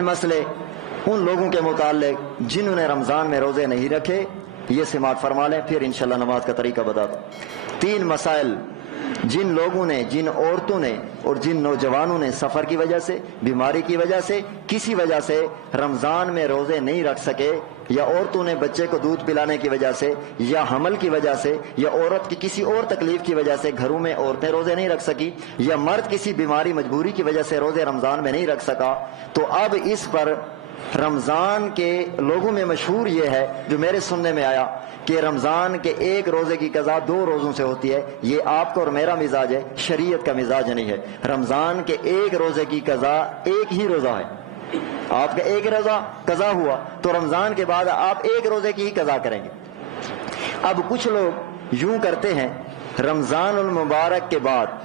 تین مسئلے ان لوگوں کے متعلق جنہوں نے رمضان میں روزے نہیں رکھے، یہ سماعت فرما لیں، پھر انشاءاللہ نماز کا طریقہ بتا دوں۔ تین مسائل جن لوگوں نے، جن عورتوں نے اور جن نوجوانوں نے سفر کی وجہ سے، بیماری کی وجہ سے، کسی وجہ سے رمضان میں روزے نہیں رکھ سکے، یا عورتوں نے بچے کو دودھ پلانے کی وجہ سے، یا حمل کی وجہ سے، یا عورت کی کسی اور تکلیف کی وجہ سے گھروں میں عورتیں روزے نہیں رکھ سکی، یا مرد کسی بیماری مجبوری کی وجہ سے روزے رمضان میں نہیں رکھ سکا، تو اب اس پر رمضان کے لوگوں میں مشہور یہ ہے، جو میرے سننے میں آیا، کہ رمضان کے ایک روزے کی قضا 2 روزوں سے ہوتی ہے۔ یہ آپ کا اور میرا مزاج ہے، شریعت کا مزاج نہیں ہے۔ رمضان کے ایک روزے کی قضا ایک ہی روزہ ہے۔ آپ کا ایک روزہ قضا ہوا تو رمضان کے بعد آپ ایک روزے کی ہی قضا کریں گے۔ اب کچھ لوگ یوں کرتے ہیں، رمضان المبارک کے بعد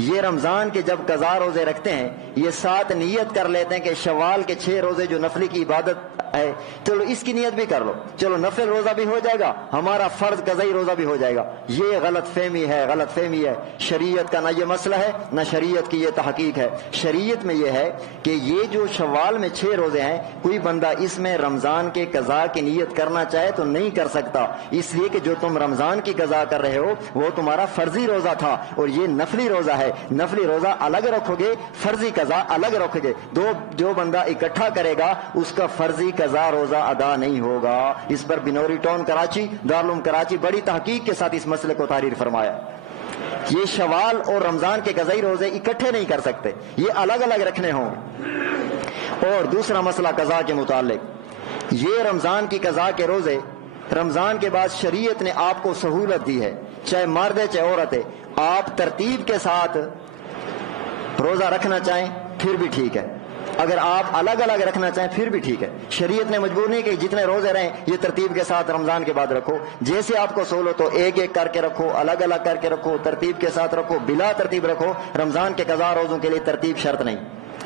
یہ رمضان کے جب قضا روزے رکھتے ہیں، یہ ساتھ نیت کر لیتے ہیں کہ شوال کے 6 روزے جو نفلی کی عبادت ہے، چلو اس کی نیت بھی کر لو، چلو نفل روزہ بھی ہو جائے گا، ہمارا فرض قضائی روزہ بھی ہو جائے گا۔ یہ غلط فہمی ہے، غلط فہمی ہے۔ شریعت کا نہ یہ مسئلہ ہے، نہ شریعت کی یہ تحقیق ہے۔ شریعت میں یہ ہے کہ یہ جو شوال میں 6 روزے ہیں، کوئی بندہ اس میں رمضان کے قضا کی نیت کرنا چاہے تو نہیں کر سکتا، اس لیے کہ جو تم رمضان کی قضا کر رہے ہو وہ تمہارا فرضی روزہ تھا، اور یہ نفلی روزہ ہے۔ نفلی روزہ الگ رکھو گے، فرضی قضا الگ رکھو گے، جو بندہ اکٹھا کرے گا اس کا فرضی قضا روزہ ادا نہیں ہوگا۔ اس پر بنوری ٹاؤن کراچی، دارالعلوم کراچی بڑی تحقیق کے ساتھ اس مسئلے کو تحریر فرمایا۔ یہ شوال اور رمضان کے قضائی روزے اکٹھے نہیں کر سکتے، یہ الگ الگ رکھنے ہوں گے۔ اور دوسرا مسئلہ قضا کے متعلق، یہ رمضان کی قضا کے روزے رمضان کے بعد شریعت نے آپ کو سہولت دی ہے، چاہے مرد ہے چاہے عورت ہے، آپ ترتیب کے ساتھ روزہ رکھنا چاہیں پھر بھی ٹھیک ہے، اگر آپ الگ الگ رکھنا چاہیں پھر بھی ٹھیک ہے۔ شریعت نے مجبور نہیں کہ جتنے روزے رہیں یہ ترتیب کے ساتھ رمضان کے بعد رکھو، جیسے آپ کو سہولت ہو ایک ایک کر کے رکھو، الگ الگ کر کے رکھو، ترتیب کے ساتھ رکھو، بلا ترتیب رکھو۔ رمضان کے قضا روزوں کے لیے ترتیب شرط نہیں،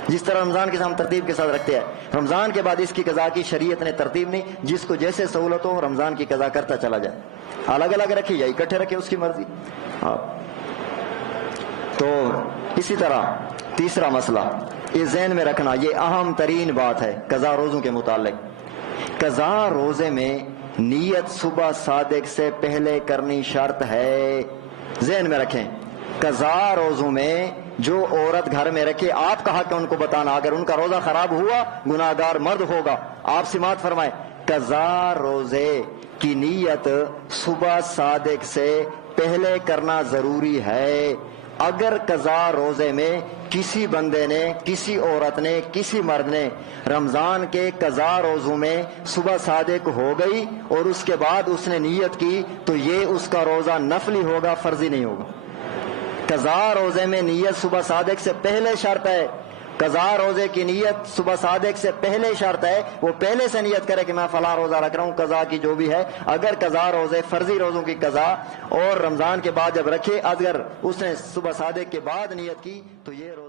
جس طرح رمضان کے ساتھ ہم ترتیب کے ساتھ رکھتے ہیں، رمضان کے بعد اس کی قضا کی شریعت نے ترتیب نہیں، جس کو جیسے سہولت ہو رمضان کی قضا کرتا چلا جائے، الگ الگ رکھی یا اکٹھے رکھے اس کی مرضی۔ تو اسی طرح تیسرا مسئلہ یہ ذہن میں رکھنا، یہ اہم ترین بات ہے قضا روزوں کے متعلق۔ قضا روزے میں نیت صبح صادق سے پہلے کرنی شرط ہے، ذہن میں رکھیں۔ قضا روزوں میں جو عورت گھر میں رکھے، آپ کا حق ہے ان کو بتانا، اگر ان کا روزہ خراب ہوا گناہگار مرد ہوگا۔ آپ سماعت فرمائیں، قضا روزے کی نیت صبح صادق سے پہلے کرنا ضروری ہے۔ اگر قضا روزے میں کسی بندے نے، کسی عورت نے، کسی مرد نے رمضان کے قضا روزوں میں صبح صادق ہو گئی اور اس کے بعد اس نے نیت کی تو یہ اس کا روزہ نفلی ہوگا، فرضی نہیں ہوگا۔ قضا روزے میں نیت صبح صادق سے پہلے شرط ہے، قضا روزے کی نیت صبح صادق سے پہلے شرط ہے، وہ پہلے سے نیت کرے کہ میں فلاں روزہ رکھ رہا ہوں، قضا کی جو بھی ہے۔ اگر قضا روزے فرضی روزوں کی قضا اور رمضان کے بعد جب رکھے، اگر اس نے صبح صادق کے بعد نیت کی تو یہ روزہ